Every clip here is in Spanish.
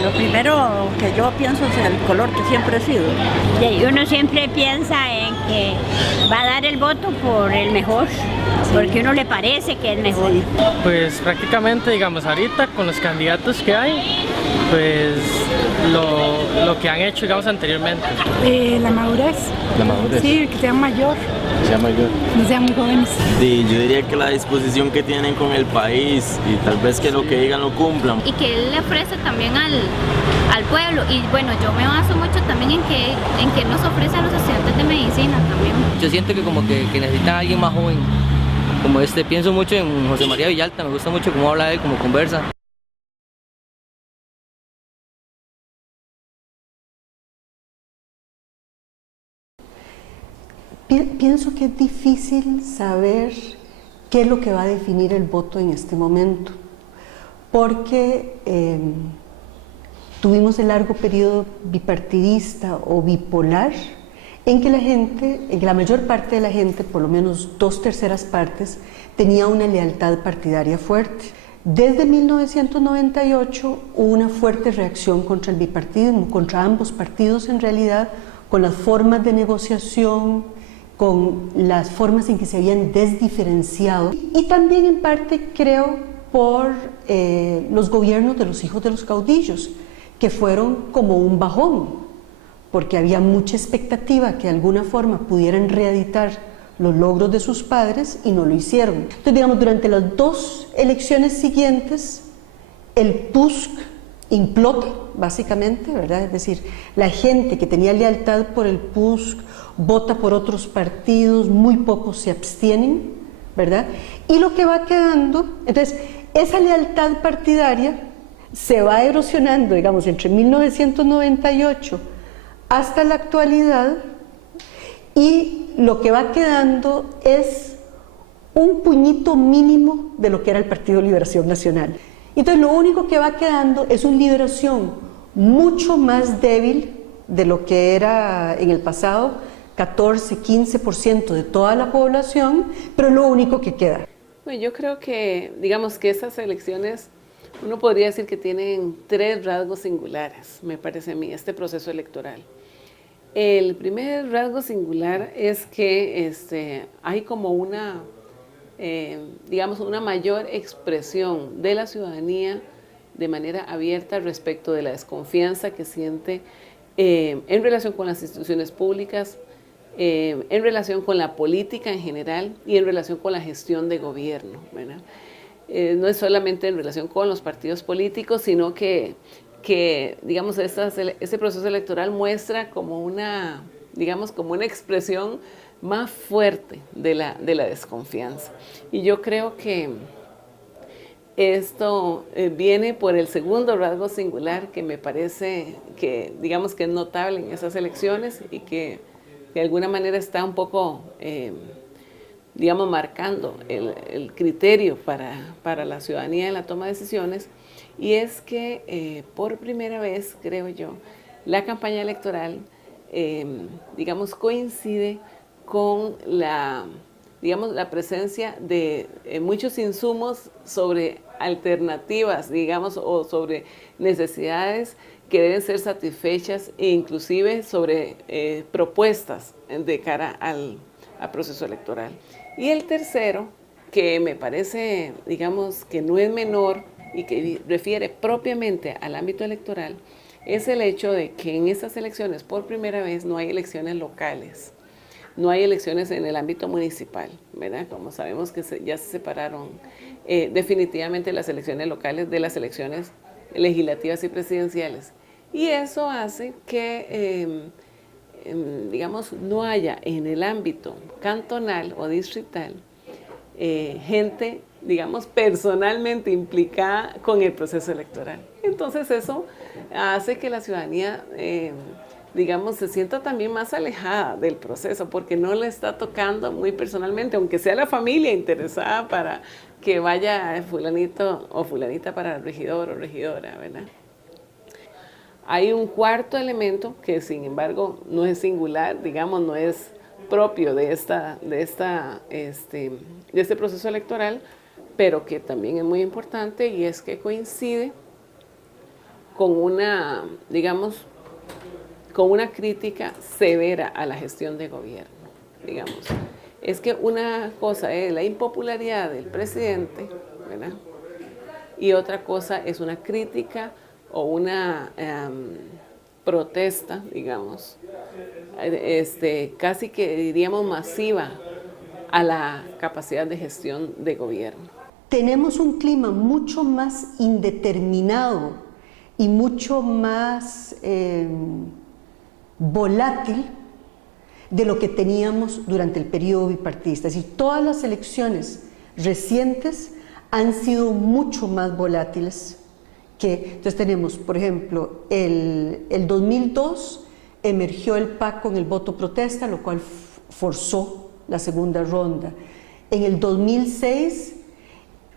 Lo primero que yo pienso es el color que siempre he sido. Y uno siempre piensa en que va a dar el voto por el mejor, porque uno le parece que es mejor. Pues prácticamente, digamos, ahorita con los candidatos que hay, pues lo que han hecho, digamos, anteriormente. La madurez. La madurez. Sí, que sean mayor. Sea mayor. No sean muy jóvenes. Sí, yo diría que la disposición que tienen con el país y tal vez que lo que digan lo cumplan. Y que él le ofrece también al pueblo. Y bueno, yo me baso mucho también en que nos ofrece a los estudiantes de medicina también. Yo siento que como que necesitan a alguien más joven. Como pienso mucho en José María Villalta, me gusta mucho cómo habla él, cómo conversa. Pienso que es difícil saber qué es lo que va a definir el voto en este momento, porque tuvimos el largo periodo bipartidista o bipolar, en que la mayor parte de la gente, por lo menos 2/3 partes, tenía una lealtad partidaria fuerte. Desde 1998 hubo una fuerte reacción contra el bipartidismo, contra ambos partidos en realidad, con las formas de negociación, con las formas en que se habían desdiferenciado y también en parte creo por los gobiernos de los hijos de los caudillos, que fueron como un bajón, porque había mucha expectativa que de alguna forma pudieran reeditar los logros de sus padres y no lo hicieron. Entonces, digamos, durante las 2 elecciones siguientes, el PUSC implota, básicamente, ¿verdad? Es decir, la gente que tenía lealtad por el PUSC vota por otros partidos, muy pocos se abstienen, ¿verdad? Y lo que va quedando, entonces, esa lealtad partidaria se va erosionando, digamos, entre 1998 hasta la actualidad, y lo que va quedando es un puñito mínimo de lo que era el Partido Liberación Nacional. Entonces, lo único que va quedando es una Liberación mucho más débil de lo que era en el pasado, 14-15% de toda la población, pero es lo único que queda. Bueno, yo creo que, digamos que estas elecciones, uno podría decir que tienen 3 rasgos singulares, me parece a mí, este proceso electoral. El primer rasgo singular es que hay como una, digamos, una mayor expresión de la ciudadanía de manera abierta respecto de la desconfianza que siente en relación con las instituciones públicas, en relación con la política en general y en relación con la gestión de gobierno, ¿verdad? No es solamente en relación con los partidos políticos, sino que digamos, este proceso electoral muestra como una, digamos, como una expresión más fuerte de la desconfianza. Y yo creo que esto viene por el segundo rasgo singular que me parece que, digamos, que es notable en esas elecciones y que de alguna manera está un poco, digamos, marcando el criterio para la ciudadanía en la toma de decisiones, y es que por primera vez, creo yo, la campaña electoral, digamos, coincide con la presencia de muchos insumos sobre alternativas, digamos, o sobre necesidades que deben ser satisfechas e inclusive sobre propuestas de cara al proceso electoral. Y el tercero, que me parece, digamos, que no es menor y que refiere propiamente al ámbito electoral, es el hecho de que en estas elecciones por primera vez no hay elecciones locales. No hay elecciones en el ámbito municipal, ¿verdad? Como sabemos que ya se separaron definitivamente las elecciones locales de las elecciones legislativas y presidenciales. Y eso hace que, digamos, no haya en el ámbito cantonal o distrital gente, digamos, personalmente implicada con el proceso electoral. Entonces eso hace que la ciudadanía digamos, se sienta también más alejada del proceso, porque no le está tocando muy personalmente, aunque sea la familia interesada para que vaya fulanito o fulanita para regidor o regidora, ¿verdad? Hay un cuarto elemento que, sin embargo, no es singular, digamos, no es propio de este proceso electoral, pero que también es muy importante, y es que coincide con una, digamos, con una crítica severa a la gestión de gobierno, digamos. Es que una cosa es la impopularidad del presidente, ¿verdad? Y otra cosa es una crítica o una protesta, digamos, casi que diríamos masiva a la capacidad de gestión de gobierno. Tenemos un clima mucho más indeterminado y mucho más volátil de lo que teníamos durante el periodo bipartidista. Es decir, todas las elecciones recientes han sido mucho más volátiles que, entonces tenemos, por ejemplo, el 2002 emergió el PAC con el voto protesta, lo cual forzó la segunda ronda. En el 2006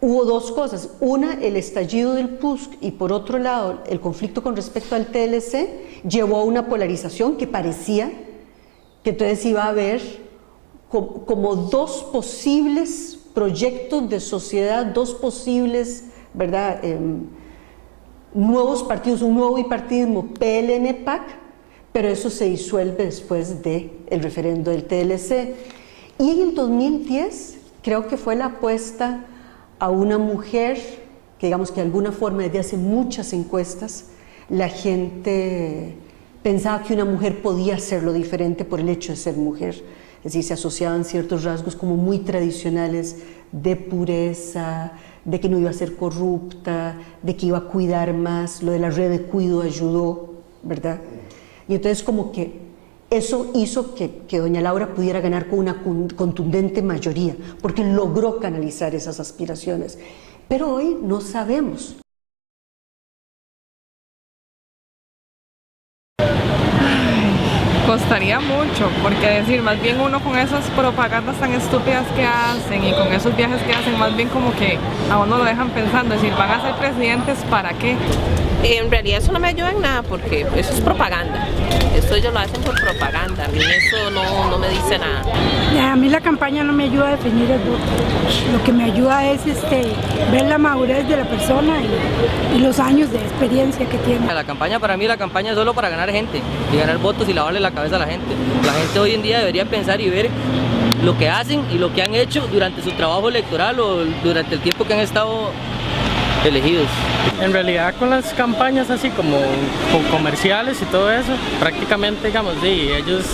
hubo dos cosas, una, el estallido del PUSC, y por otro lado, el conflicto con respecto al TLC llevó a una polarización que parecía que entonces iba a haber como dos posibles proyectos de sociedad, dos posibles, ¿verdad?, nuevos partidos, un nuevo bipartidismo, PLN-PAC, pero eso se disuelve después del referendo del TLC. Y en el 2010 creo que fue la apuesta a una mujer, que digamos que de alguna forma desde hace muchas encuestas la gente pensaba que una mujer podía hacerlo diferente por el hecho de ser mujer. Es decir, se asociaban ciertos rasgos como muy tradicionales de pureza, de que no iba a ser corrupta, de que iba a cuidar más, lo de la red de cuido ayudó, ¿verdad? Y entonces como que eso hizo que doña Laura pudiera ganar con una contundente mayoría, porque logró canalizar esas aspiraciones. Pero hoy no sabemos. Costaría mucho, porque decir, más bien uno con esas propagandas tan estúpidas que hacen y con esos viajes que hacen, más bien como que a uno lo dejan pensando, es decir, ¿van a ser presidentes para qué? En realidad eso no me ayuda en nada, porque eso es propaganda. Esto ellos lo hacen por propaganda, a mí eso no me dice nada. A mí la campaña no me ayuda a definir el voto. Lo que me ayuda es ver la madurez de la persona y los años de experiencia que tiene. La campaña, para mí, la campaña es solo para ganar gente y ganar votos y lavarle la cabeza a la gente. La gente hoy en día debería pensar y ver lo que hacen y lo que han hecho durante su trabajo electoral o durante el tiempo que han estado elegidos. En realidad con las campañas así como comerciales y todo eso, prácticamente digamos, sí, ellos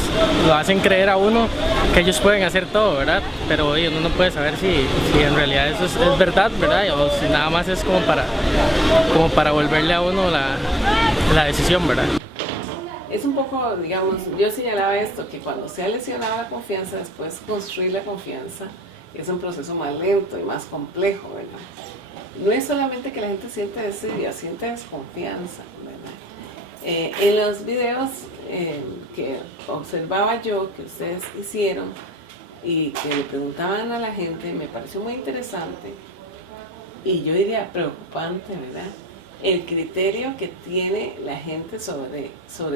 lo hacen creer a uno que ellos pueden hacer todo, ¿verdad? Pero hoy uno no puede saber si en realidad eso es verdad, ¿verdad? O si nada más es como para volverle a uno la decisión, ¿verdad? Es un poco, digamos, yo señalaba esto, que cuando se ha lesionado la confianza, después construir la confianza es un proceso más lento y más complejo, ¿verdad? No es solamente que la gente siente desidia, siente desconfianza, ¿verdad? En los videos que observaba yo, que ustedes hicieron y que le preguntaban a la gente, me pareció muy interesante y yo diría preocupante, ¿verdad? El criterio que tiene la gente sobre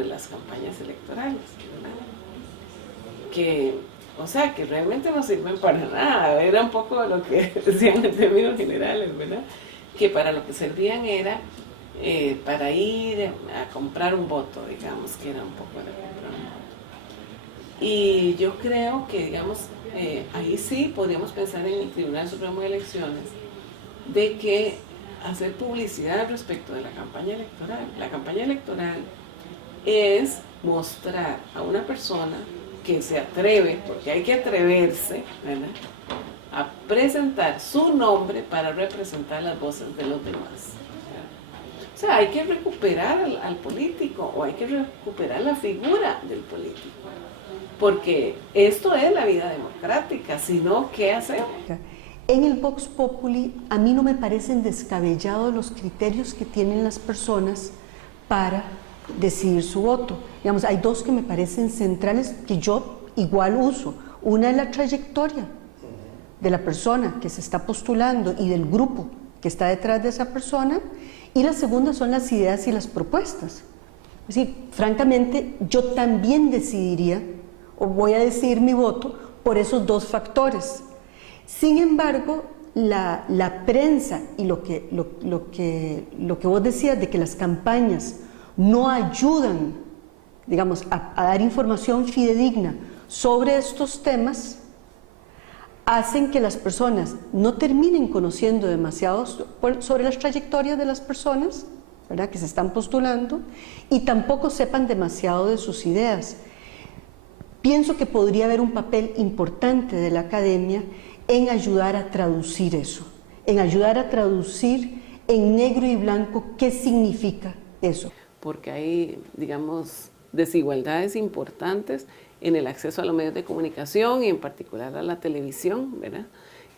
las campañas electorales, ¿verdad? O sea, que realmente no sirven para nada, era un poco lo que decían en términos generales, ¿verdad? Que para lo que servían era para ir a comprar un voto, digamos, que era un poco de comprar un voto. Y yo creo que, digamos, ahí sí podríamos pensar en el Tribunal Supremo de Elecciones, de que hacer publicidad respecto de la campaña electoral. La campaña electoral es mostrar a una persona que se atreve, porque hay que atreverse, ¿verdad?, a presentar su nombre para representar las voces de los demás. O sea, hay que recuperar al político, o hay que recuperar la figura del político, porque esto es la vida democrática, si no, ¿qué hacemos? En el Vox Populi a mí no me parecen descabellados los criterios que tienen las personas para decidir su voto. Digamos, hay dos que me parecen centrales que yo igual uso. Una es la trayectoria de la persona que se está postulando y del grupo que está detrás de esa persona, y la segunda son las ideas y las propuestas. Es decir, francamente, yo también decidiría, o voy a decidir mi voto por esos dos factores. Sin embargo, la prensa y lo que vos decías de que las campañas no ayudan, digamos, a dar información fidedigna sobre estos temas, hacen que las personas no terminen conociendo demasiado sobre las trayectorias de las personas, ¿verdad?, que se están postulando, y tampoco sepan demasiado de sus ideas. Pienso que podría haber un papel importante de la academia en ayudar a traducir eso, en ayudar a traducir en negro y blanco qué significa eso. Porque hay, digamos, desigualdades importantes en el acceso a los medios de comunicación y en particular a la televisión, ¿verdad?,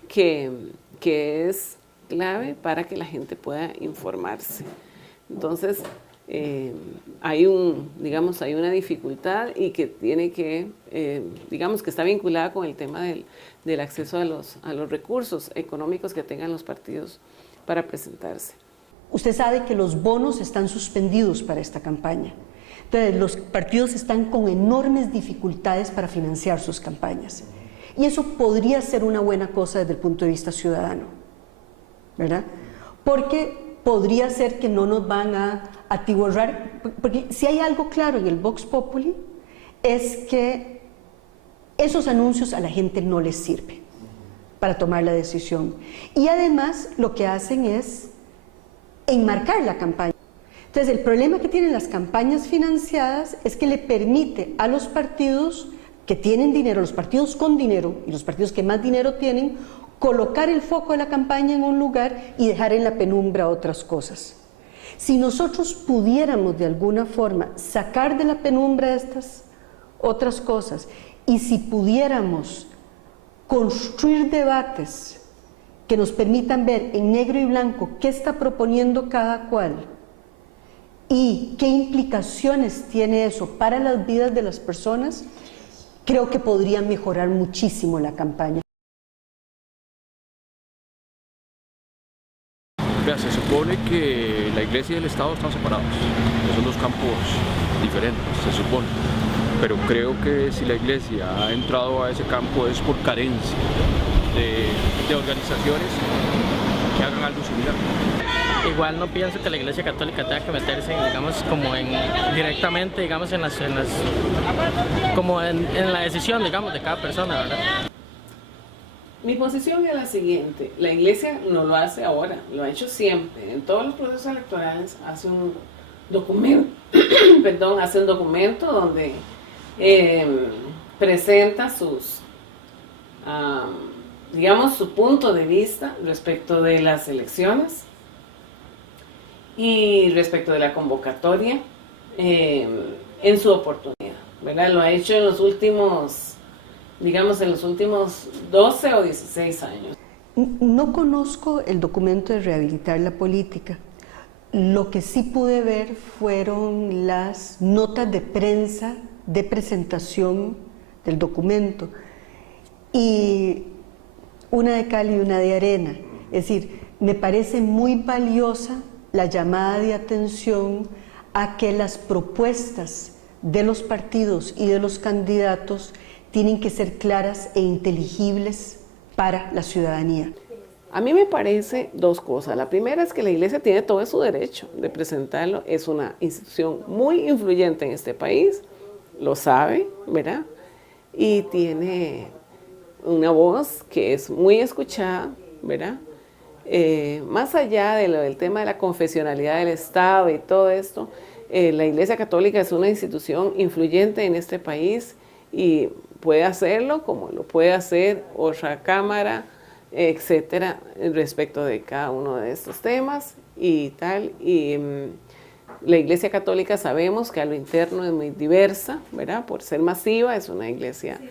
que es clave para que la gente pueda informarse. Entonces, hay una dificultad y que tiene que, digamos que está vinculada con el tema del acceso a los recursos económicos que tengan los partidos para presentarse. Usted sabe que los bonos están suspendidos para esta campaña. Entonces, los partidos están con enormes dificultades para financiar sus campañas. Y eso podría ser una buena cosa desde el punto de vista ciudadano, ¿verdad? Porque podría ser que no nos van a atiborrar, porque si hay algo claro en el Vox Populi, es que esos anuncios a la gente no les sirven para tomar la decisión. Y además lo que hacen es enmarcar la campaña. Entonces, el problema que tienen las campañas financiadas es que le permite a los partidos que tienen dinero, los partidos con dinero y los partidos que más dinero tienen, colocar el foco de la campaña en un lugar y dejar en la penumbra otras cosas. Si nosotros pudiéramos de alguna forma sacar de la penumbra estas otras cosas y si pudiéramos construir debates que nos permitan ver en negro y blanco qué está proponiendo cada cual y qué implicaciones tiene eso para las vidas de las personas, creo que podría mejorar muchísimo la campaña. Se supone que la iglesia y el Estado están separados, que son dos campos diferentes, se supone. Pero creo que si la iglesia ha entrado a ese campo es por carencia de organizaciones que hagan algo similar. Igual no pienso que la Iglesia Católica tenga que meterse, digamos, como directamente, digamos, en la decisión, digamos, de cada persona, ¿verdad? Mi posición es la siguiente: la Iglesia no lo hace ahora, lo ha hecho siempre. En todos los procesos electorales hace un documento, hace un documento donde presenta digamos, su punto de vista respecto de las elecciones y respecto de la convocatoria en su oportunidad, ¿verdad? Lo ha hecho en los últimos, digamos, en los últimos 12 o 16 años. No conozco el documento de Rehabilitar la Política. Lo que sí pude ver fueron las notas de prensa de presentación del documento, y una de cal y una de arena. Es decir, me parece muy valiosa la llamada de atención a que las propuestas de los partidos y de los candidatos tienen que ser claras e inteligibles para la ciudadanía. A mí me parece dos cosas. La primera es que la Iglesia tiene todo su derecho de presentarlo. Es una institución muy influyente en este país, lo sabe, ¿verdad? Y tiene una voz que es muy escuchada, ¿verdad? Más allá del tema de la confesionalidad del Estado y todo esto, la Iglesia Católica es una institución influyente en este país y puede hacerlo como lo puede hacer otra cámara, etcétera, respecto de cada uno de estos temas y tal. Y la Iglesia Católica sabemos que a lo interno es muy diversa, ¿verdad? Por ser masiva, es una iglesia,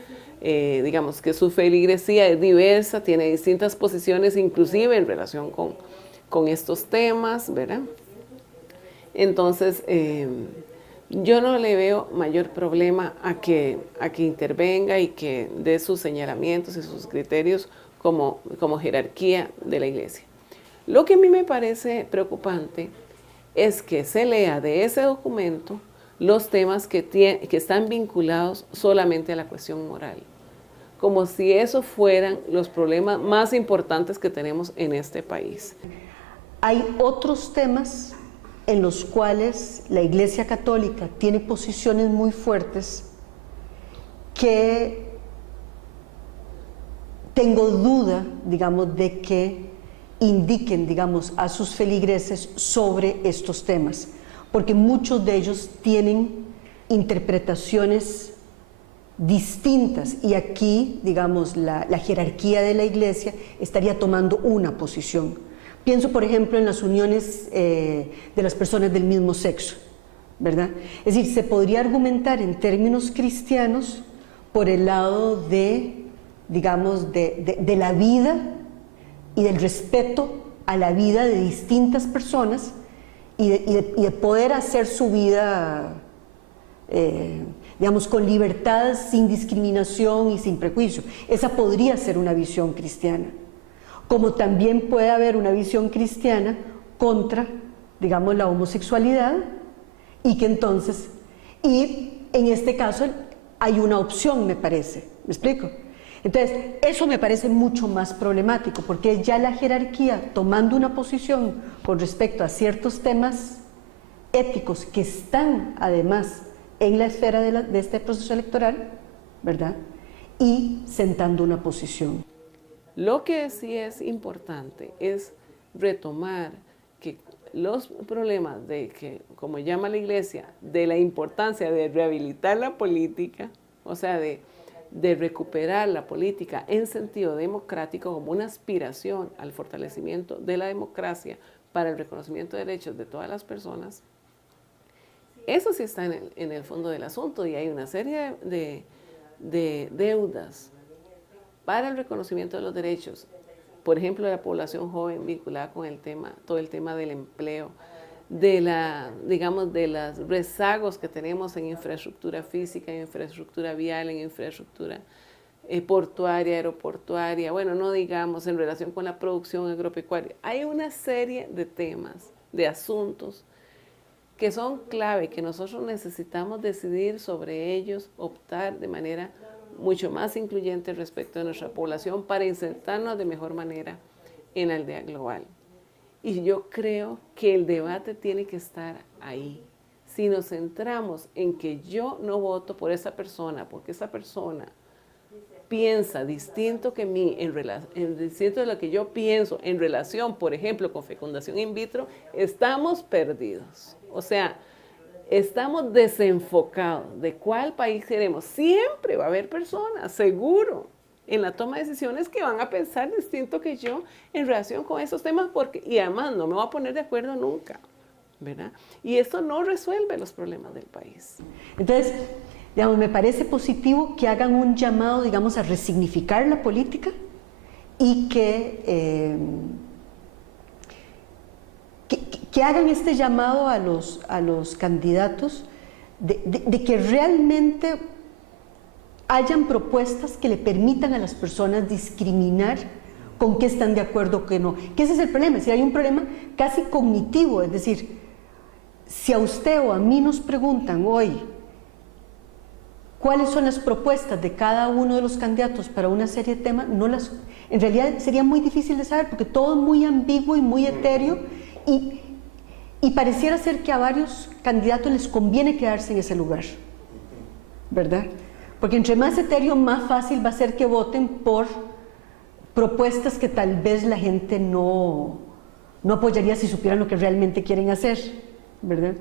digamos que su feligresía es diversa, tiene distintas posiciones, inclusive en relación con estos temas, ¿verdad? Entonces, yo no le veo mayor problema a que intervenga y que dé sus señalamientos y sus criterios como jerarquía de la Iglesia. Lo que a mí me parece preocupante es que se lea de ese documento los temas que están vinculados solamente a la cuestión moral. como si esos fueran los problemas más importantes que tenemos en este país. Hay otros temas en los cuales la Iglesia Católica tiene posiciones muy fuertes que tengo duda, digamos, de que indiquen, digamos, a sus feligreses sobre estos temas, porque muchos de ellos tienen interpretaciones distintas y aquí, digamos, la jerarquía de la Iglesia estaría tomando una posición. Pienso, por ejemplo, en las uniones de las personas del mismo sexo, ¿verdad? Es decir, se podría argumentar en términos cristianos por el lado de, digamos, de la vida y del respeto a la vida de distintas personas y de poder hacer su vida, digamos, con libertad, sin discriminación y sin prejuicio. Esa podría ser una visión cristiana. Como también puede haber una visión cristiana contra, digamos, la homosexualidad y que entonces, y en este caso hay una opción, me parece, ¿me explico? Entonces, eso me parece mucho más problemático porque es ya la jerarquía tomando una posición con respecto a ciertos temas éticos que están además en la esfera de este proceso electoral, ¿verdad? Y sentando una posición. Lo que sí es importante es retomar que los problemas de que, como llama la Iglesia, de la importancia de rehabilitar la política, o sea, de recuperar la política en sentido democrático como una aspiración al fortalecimiento de la democracia para el reconocimiento de derechos de todas las personas, eso sí está en el fondo del asunto y hay una serie de deudas para el reconocimiento de los derechos, por ejemplo, de la población joven vinculada con el tema, todo el tema del empleo, de los rezagos que tenemos en infraestructura física, en infraestructura vial, en infraestructura portuaria, aeroportuaria, bueno, no digamos en relación con la producción agropecuaria. Hay una serie de temas, de asuntos que son clave, que nosotros necesitamos decidir sobre ellos, optar de manera mucho más incluyente respecto de nuestra población para insertarnos de mejor manera en la aldea global. Y yo creo que el debate tiene que estar ahí. Si nos centramos en que yo no voto por esa persona, porque esa persona piensa distinto que mí, distinto de lo que yo pienso en relación, por ejemplo, con fecundación in vitro, estamos perdidos. O sea, estamos desenfocados de cuál país queremos. Siempre va a haber personas, seguro, en la toma de decisiones que van a pensar distinto que yo en relación con esos temas, y además no me voy a poner de acuerdo nunca, ¿verdad? Y eso no resuelve los problemas del país. Entonces, digamos, me parece positivo que hagan un llamado, digamos, a resignificar la política y que hagan este llamado a los candidatos de que realmente hayan propuestas que le permitan a las personas discriminar con qué están de acuerdo o qué no. Que ese es el problema, si hay un problema casi cognitivo, es decir, si a usted o a mí nos preguntan hoy cuáles son las propuestas de cada uno de los candidatos para una serie de temas, en realidad sería muy difícil de saber porque todo es muy ambiguo y muy etéreo y pareciera ser que a varios candidatos les conviene quedarse en ese lugar, ¿verdad? Porque entre más etéreo, más fácil va a ser que voten por propuestas que tal vez la gente no apoyaría si supieran lo que realmente quieren hacer, ¿verdad?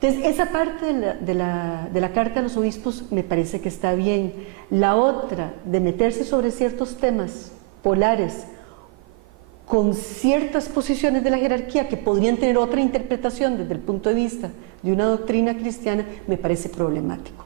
Entonces, esa parte de la Carta a los Obispos me parece que está bien. La otra, de meterse sobre ciertos temas polares, con ciertas posiciones de la jerarquía que podrían tener otra interpretación desde el punto de vista de una doctrina cristiana, me parece problemático.